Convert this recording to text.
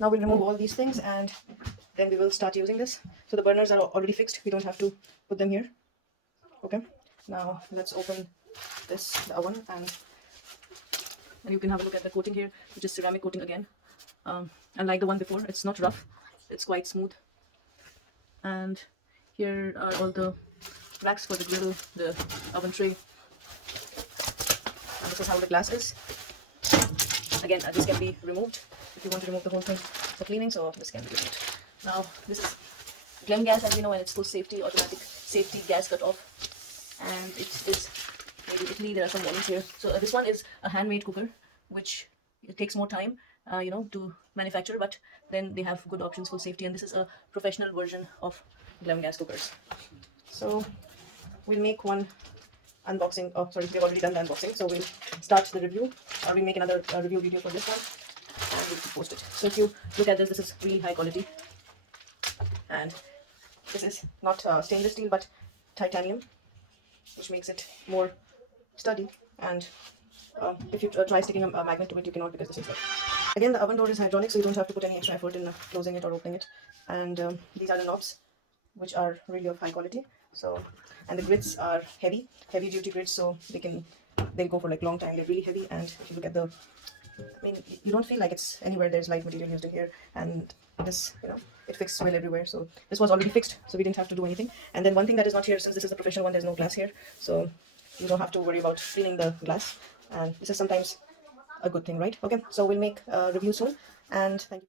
Now we'll remove all these things and then we will start using this. So the burners are already fixed, we don't have to put them here. Okay, now let's open this, the oven, and you can have a look at the coating here, which is ceramic coating again. Unlike the one before, it's not rough, it's quite smooth. And here are all the racks for the griddle, the oven tray, and this is how the glass is. Again, this can be removed if you want to remove the whole thing for cleaning, so this can be removed. Now this is GLEMGAS, as you know, and it's full safety, automatic safety gas cut off, and it is made in Italy. There are some warnings here. So this one is a handmade cooker, which it takes more time to manufacture, but then they have good options for safety, and this is a professional version of GLEMGAS cookers. So we'll make one unboxing. Oh, sorry, we've already done the unboxing, so we'll start the review, or we'll make another review video for this one and we'll post it. So if you look at this is really high quality, and this is not stainless steel but titanium, which makes it more sturdy. And if you try sticking a magnet to it, you cannot, because this is like, again, the oven door is hydraulic, so you don't have to put any extra effort in closing it or opening it. And these are the knobs, which are really of high quality. So, and the grids are heavy duty grids, so they'll go for like long time. They're really heavy, and if you look at you don't feel like it's anywhere there's light material used in here. And this, it fixes well everywhere. So this was already fixed, so we didn't have to do anything. And then one thing that is not here, since this is a professional one, there's no glass here, so you don't have to worry about cleaning the glass. And this is sometimes a good thing, right? Okay, so we'll make a review soon, and thank you.